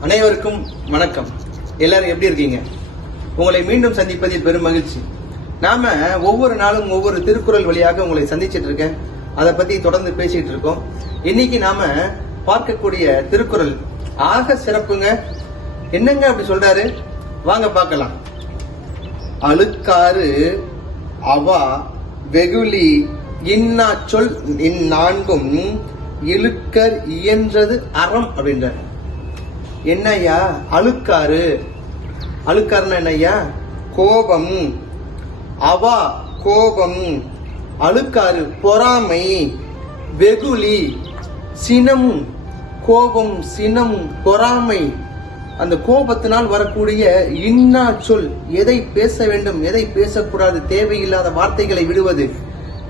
அனைவருக்கும் வணக்கம். எல்லாரும் எப்படி இருக்கீங்க? உங்களை மீண்டும் சந்திப்பதில் பெரும் மகிழ்ச்சி. நாம ஒவ்வொரு நாளும் ஒவ்வொரு திருக்குறள் வழியாக உங்களை சந்திச்சிட்டு இருக்கேன். அதை பத்தி தொடர்ந்து பேசிட்டு இருக்கோம். இன்னைக்கு நாம பார்க்கக்கூடிய திருக்குறள் ஆக சிறப்புங்க. என்னங்க அப்படி சொல்றாரு? வாங்க பார்க்கலாம். அழுக்காறு அவா வெகுளி இன்னா சொல் இந்நான்கும் இழுக்கர் இயன்றது அறம் அப்படின்றார் என்னய்யா? அழுக்காறு. அழுக்காருன்னா என்னய்யா? கோபம். அவா கோபம். அழுக்காறு பொறாமை. வெகுளி சினம் கோபம் சினம் பொறாமை. அந்த கோபத்தினால் வரக்கூடிய இன்னா சொல் எதை பேச வேண்டும் எதை பேசக்கூடாது தேவையில்லாத வார்த்தைகளை விடுவது.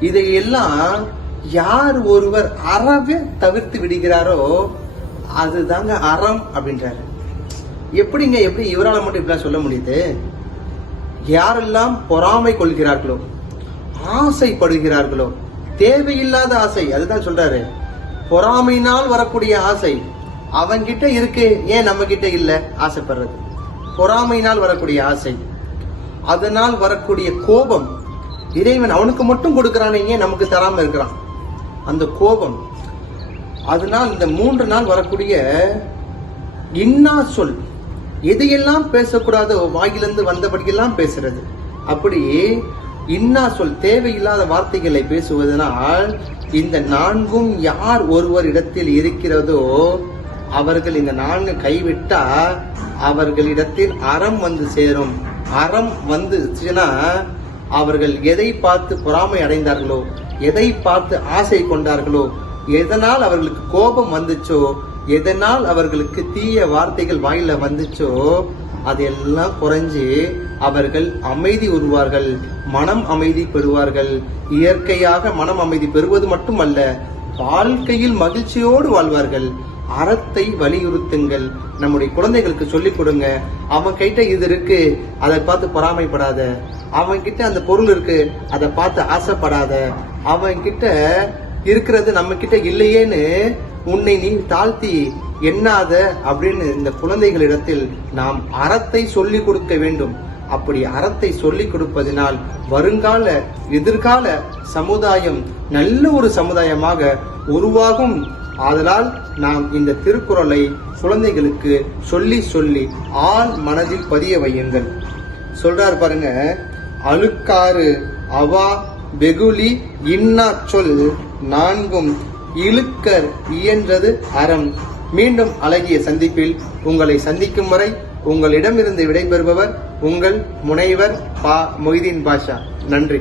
இதையெல்லாம் யார் ஒருவர் அறவே தவிர்த்து விடுகிறாரோ அதுதாங்க அறம் அப்படின்றாரு. எப்படிங்க எப்படி இவரால் மட்டும் இப்படிலாம் சொல்ல முடியுது? யாரெல்லாம் பொறாமை கொள்கிறார்களோ ஆசைப்படுகிறார்களோ தேவையில்லாத ஆசை அதுதான் சொல்றாரு. பொறாமையினால் வரக்கூடிய ஆசை அவன்கிட்ட இருக்கு ஏன் நம்ம கிட்ட இல்லை? ஆசைப்படுறது. பொறாமையினால் வரக்கூடிய ஆசை அதனால் வரக்கூடிய கோபம் இறைவன் அவனுக்கு மட்டும் கொடுக்கறானே ஏன் நமக்கு தராம இருக்கிறான்? அந்த கோபம் அதனால் இந்த மூன்று நாள் வரக்கூடிய இன்னா சொல் எதையெல்லாம் பேசக்கூடாதோ வாயிலிருந்து வந்தபடியெல்லாம் பேசுறது. அப்படி இன்னா சொல் தேவையில்லாத வார்த்தைகளை பேசுவதனால் இந்த நான்கும் யார் ஒருவர் இடத்தில் இருக்கிறதோ அவர்கள் இந்த நான்கு கைவிட்டா அவர்களிடத்தில் அறம் வந்து சேரும். அறம் வந்துச்சுன்னா அவர்கள் எதை பார்த்து பொறாமை அடைந்தார்களோ எதை பார்த்து ஆசை கொண்டார்களோ எதனால் அவர்களுக்கு கோபம் வந்துச்சோ எதனால் அவர்களுக்கு தீய வார்த்தைகள் வாயில வந்துச்சோ அதெல்லாம் குறைஞ்சு அவர்கள் அமைதி உருவார்கள் மனம் அமைதி பெறுவார்கள். இயற்கையாக மனம் அமைதி பெறுவது மட்டுமல்ல வாழ்க்கையில் மகிழ்ச்சியோடு வாழ்வார்கள். அறத்தை வலியுறுத்துங்கள். நம்முடைய குழந்தைகளுக்கு சொல்லிக் கொடுங்க. அவன் கிட்ட இது இருக்கு அதை பார்த்து பொறாமைப்படாத. அவன் கிட்ட அந்த பொருள் இருக்கு அதை பார்த்து ஆசைப்படாத. அவன் கிட்ட இருக்கிறது நம்ம கிட்ட இல்லையேன்னு உன்னை நீ தாழ்த்தி எண்ணாத அப்படின்னு இந்த குழந்தைகளிடத்தில் நாம் அறத்தை சொல்லிக் கொடுக்க வேண்டும். அப்படி அறத்தை சொல்லிக் கொடுப்பதினால் வருங்கால எதிர்கால சமுதாயம் நல்ல ஒரு சமுதாயமாக உருவாகும். ஆதலால் நாம் இந்த திருக்குறளை குழந்தைகளுக்கு சொல்லி சொல்லி ஆள் மனதில் பதிய வையுங்கள். சொல்றார் பாருங்க அழுக்காறு அவா வெகுளி இன்னா சொல் நான்கும் இழுக்கர் இயன்றது அறம். மீண்டும் அழகிய சந்திப்பில் உங்களை சந்திக்கும் வரை உங்களிடமிருந்து விடைபெறுபவர் உங்கள் முனைவர் பா மொய்தீன் பாஷா. நன்றி.